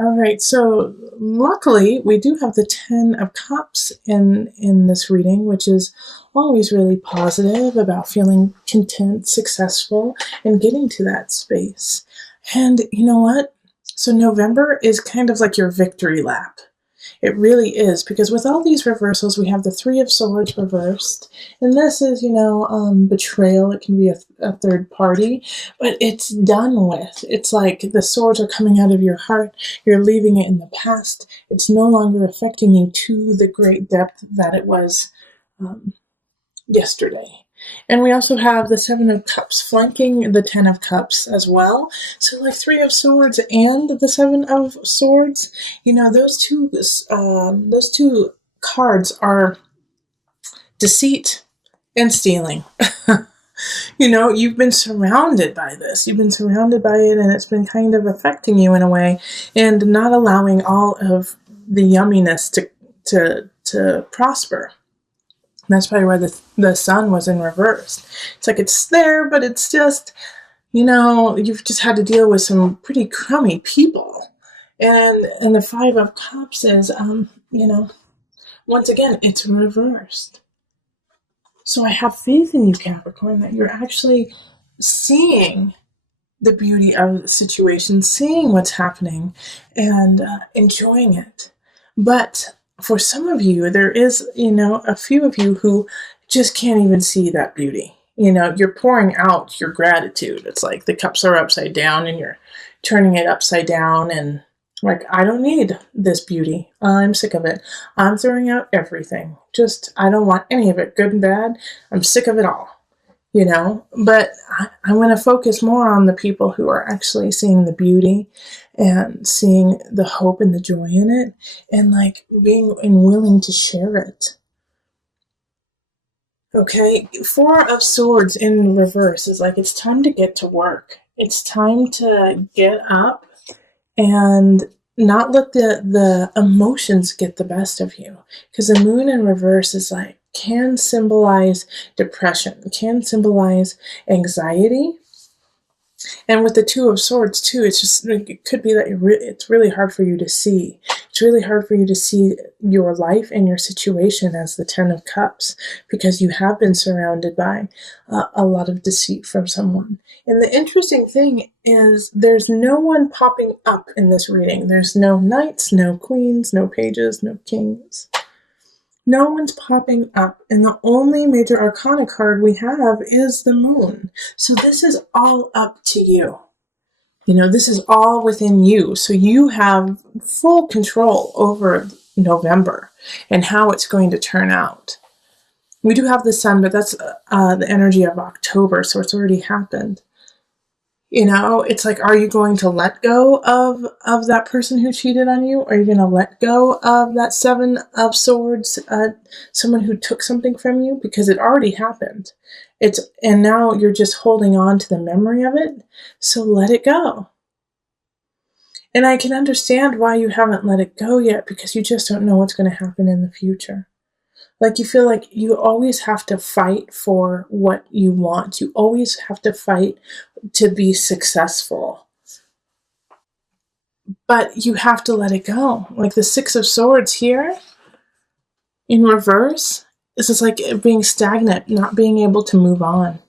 All right, so luckily we do have the Ten of Cups in this reading, which is always really positive about feeling content, successful, and getting to that space. And you know what? So November is kind of like your victory lap. It really is, because with all these reversals, we have the Three of Swords reversed. And this is, betrayal. It can be a third party, but it's done with. It's like the swords are coming out of your heart. You're leaving it in the past. It's no longer affecting you to the great depth that it was yesterday. And we also have the Seven of Cups flanking the Ten of Cups as well. So like Three of Swords and the Seven of Swords, those two cards are deceit and stealing. You've been surrounded by this. You've been surrounded by it, and it's been kind of affecting you in a way, and not allowing all of the yumminess to prosper. And that's probably why the sun was in reverse. It's like it's there, but it's just, you've just had to deal with some pretty crummy people. And the Five of Cups is, once again, it's reversed. So I have faith in you, Capricorn, that you're actually seeing the beauty of the situation, seeing what's happening, and enjoying it. But for some of you, there is, a few of you who just can't even see that beauty. You're pouring out your gratitude. It's like the cups are upside down and you're turning it upside down and like, I don't need this beauty. I'm sick of it. I'm throwing out everything. I don't want any of it, good and bad. I'm sick of it all. But I want to focus more on the people who are actually seeing the beauty and seeing the hope and the joy in it, and like being and willing to share it. Okay, Four of Swords in reverse is like it's time to get to work. It's time to get up and not let the emotions get the best of you. Because the Moon in reverse is like, can symbolize depression, can symbolize anxiety. And with the Two of Swords too, it could be that it's really hard for you to see. It's really hard for you to see your life and your situation as the Ten of Cups, because you have been surrounded by a lot of deceit from someone. And the interesting thing is there's no one popping up in this reading. There's no knights, no queens, no pages, no kings. No one's popping up, and the only major arcana card we have is the Moon. So this is all up to you. This is all within you. So you have full control over November and how it's going to turn out. We do have the Sun, but that's the energy of October, so it's already happened. It's like, are you going to let go of that person who cheated on you? Are you going to let go of that Seven of Swords, someone who took something from you? Because it already happened. And now you're just holding on to the memory of it. So let it go. And I can understand why you haven't let it go yet, because you just don't know what's going to happen in the future. Like you feel like you always have to fight for what you want. You always have to fight to be successful. But you have to let it go. Like the Six of Swords here in reverse, this is like being stagnant, not being able to move on.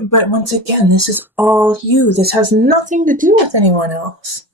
But once again, this is all you. This has nothing to do with anyone else.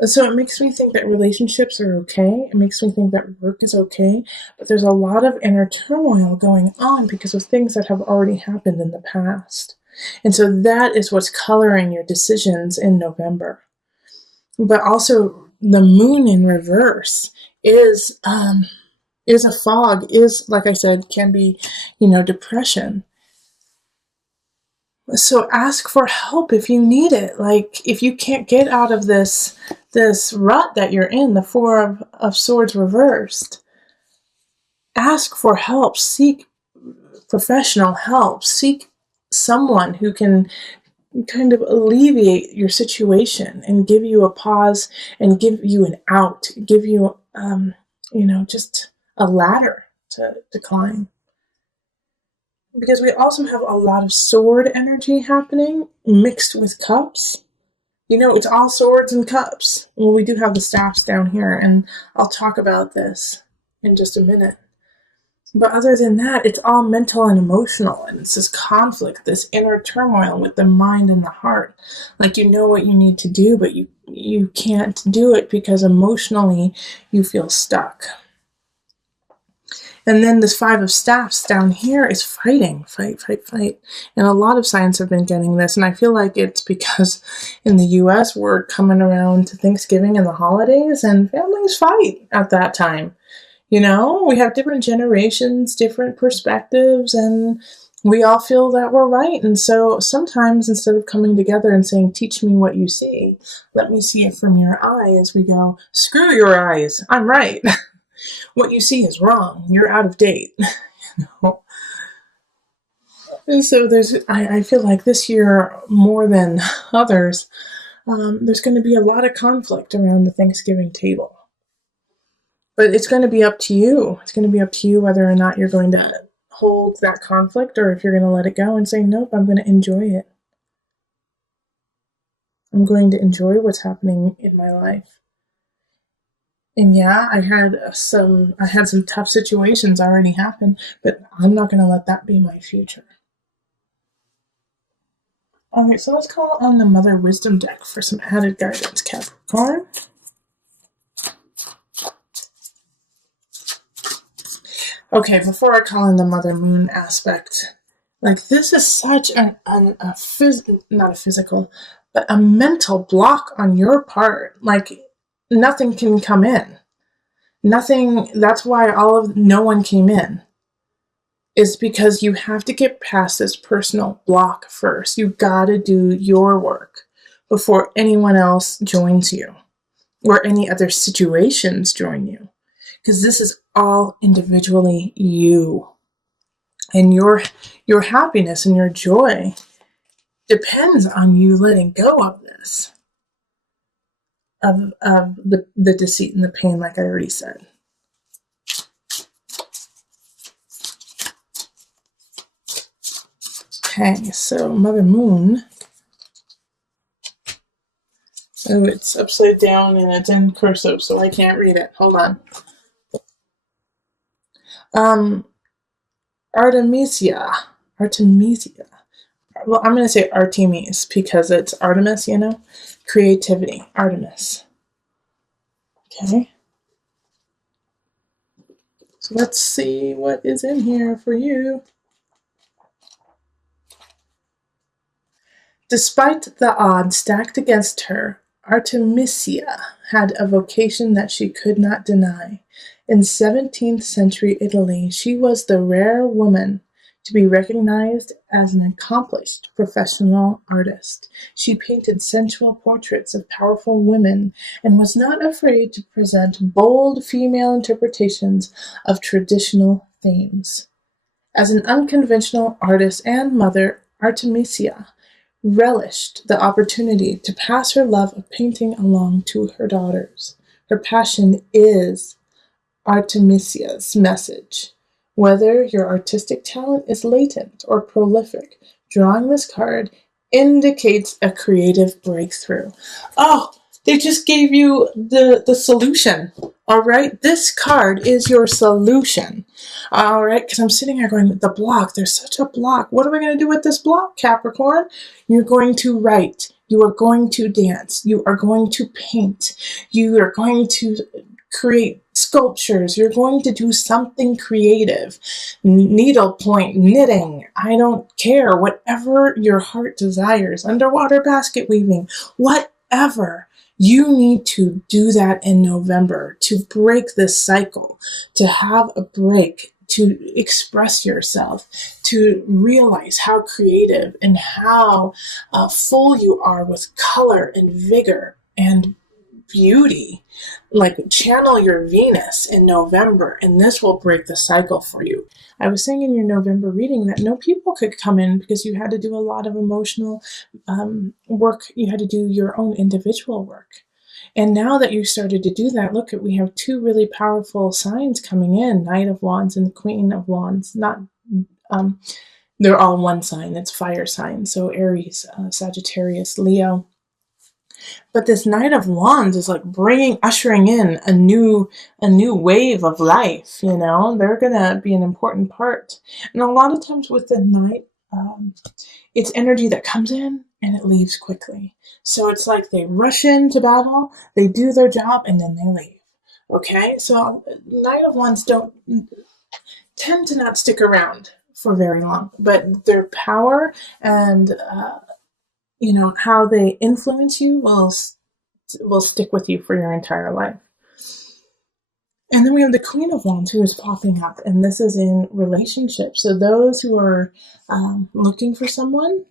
So it makes me think that relationships are okay. It makes me think that work is okay. But there's a lot of inner turmoil going on because of things that have already happened in the past. And so that is what's coloring your decisions in November. But also the Moon in reverse is a fog, is, like I said, can be, depression. So ask for help if you need it. Like if you can't get out of this rut that you're in, the Four of Swords reversed, ask for help. Seek professional help. Seek someone who can kind of alleviate your situation and give you a pause and give you an out, give you, just a ladder to climb. because we also have a lot of sword energy happening mixed with cups. You know, it's all swords and cups. Well, we do have the staffs down here, and I'll talk about this in just a minute. But other than that, it's all mental and emotional, and it's this conflict, this inner turmoil with the mind and the heart. Like, you know what you need to do, but you can't do it because emotionally you feel stuck. And then this Five of Staffs down here is fighting, fight, fight, fight. And a lot of signs have been getting this, and I feel like it's because in the US we're coming around to Thanksgiving and the holidays, and families fight at that time. You know, we have different generations, different perspectives, and we all feel that we're right. And so sometimes instead of coming together and saying, teach me what you see, let me see it from your eyes, we go, screw your eyes, I'm right. What you see is wrong. You're out of date. You know? And so I feel like this year, more than others, there's going to be a lot of conflict around the Thanksgiving table. But it's going to be up to you. It's going to be up to you whether or not you're going to hold that conflict or if you're going to let it go and say, nope, I'm going to enjoy it. I'm going to enjoy what's happening in my life. And yeah, I had some tough situations already happen, but I'm not going to let that be my future. All right, so let's call on the Mother Wisdom deck for some added guidance, Capricorn. Okay, before I call in the Mother Moon aspect, like this is such not a physical, but a mental block on your part. Like nothing can come in. Nothing, that's why no one came in. Is because you have to get past this personal block first. You gotta do your work before anyone else joins you or any other situations join you. Because this is all individually you. And your happiness and your joy depends on you letting go of this. Of the deceit and the pain, like I already said. Okay, so Mother Moon. Oh, it's upside down and it's in cursive, so I can't read it. Hold on. Artemisia. Well, I'm going to say Artemis because it's Artemis, you know? Creativity. Artemis. Okay. So let's see what is in here for you. Despite the odds stacked against her, Artemisia had a vocation that she could not deny. In 17th century Italy, she was the rare woman to be recognized as an accomplished professional artist. She painted sensual portraits of powerful women and was not afraid to present bold female interpretations of traditional themes. As an unconventional artist and mother, Artemisia relished the opportunity to pass her love of painting along to her daughters. Her passion is Artemisia's message. Whether your artistic talent is latent or prolific, drawing this card indicates a creative breakthrough. Oh, they just gave you the solution. All right, this card is your solution. All right, because I'm sitting here going, the block, there's such a block. What are we going to do with this block, Capricorn? You're going to write. You are going to dance. You are going to paint. You are going to create sculptures. You're going to do something creative. Needlepoint, knitting, I don't care. Whatever your heart desires. Underwater basket weaving, whatever. You need to do that in November to break this cycle, to have a break, to express yourself, to realize how creative and how full you are with color and vigor and beauty. Like, channel your Venus in November, and this will break the cycle for you. I was saying in your November reading that no people could come in because you had to do a lot of emotional work. You had to do your own individual work. And now that you started to do that, look, we have two really powerful signs coming in, Knight of Wands and Queen of Wands. Not They're all one sign. It's fire sign. So Aries, Sagittarius, Leo. But this Knight of Wands is like ushering in a new wave of life. They're gonna be an important part. And a lot of times with the Knight, it's energy that comes in and it leaves quickly. So it's like they rush into battle, they do their job, and then they leave. Okay, so Knight of Wands don't tend to not stick around for very long, but their power and how they influence you will stick with you for your entire life. And then we have the Queen of Wands who is popping up, and this is in relationships. So those who are looking for someone,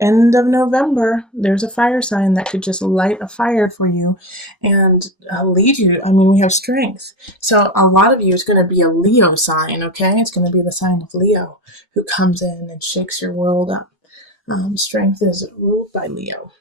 end of November, there's a fire sign that could just light a fire for you and lead you. I mean, we have strength. So a lot of you is going to be a Leo sign, okay? It's going to be the sign of Leo who comes in and shakes your world up. Strength is ruled by Leo.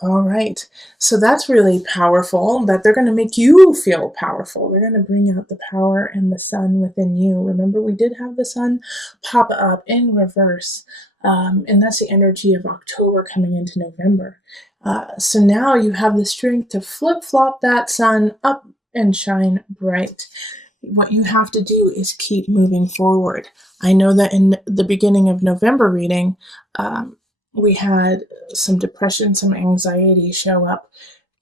All right. So that's really powerful, that they're going to make you feel powerful. They're going to bring out the power and the sun within you. Remember, we did have the sun pop up in reverse. And that's the energy of October coming into November. So now you have the strength to flip-flop that sun up and shine bright. What you have to do is keep moving forward. I know that in the beginning of November reading, we had some depression, some anxiety show up.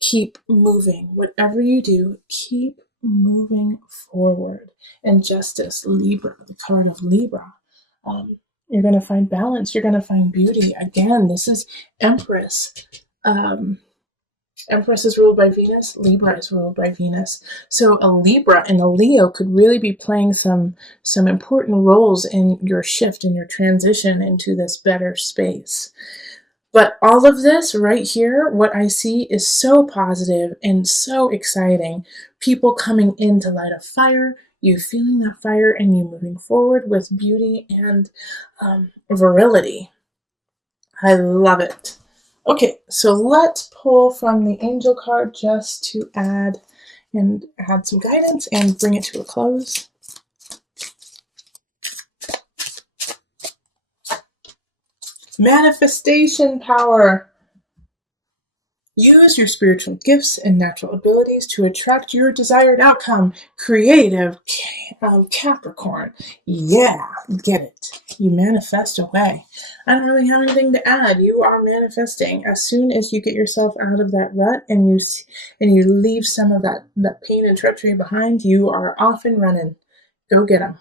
Keep moving. Whatever you do, keep moving forward. And justice, Libra, the card of Libra. You're going to find balance. You're going to find beauty. Again, this is Empress. Empress is ruled by Venus. Libra is ruled by Venus. So a Libra and a Leo could really be playing some important roles in your shift, in your transition into this better space. But all of this right here, what I see is so positive and so exciting. People coming in to light a fire, you feeling that fire, and you moving forward with beauty and virility. I love it. Okay, so let's pull from the angel card just to add some guidance and bring it to a close. Manifestation power. Use your spiritual gifts and natural abilities to attract your desired outcome. Creative Capricorn. Yeah, get it. You manifest away. I don't really have anything to add. You are manifesting. As soon as you get yourself out of that rut and you leave some of that pain and treachery behind, you are off and running. Go get them.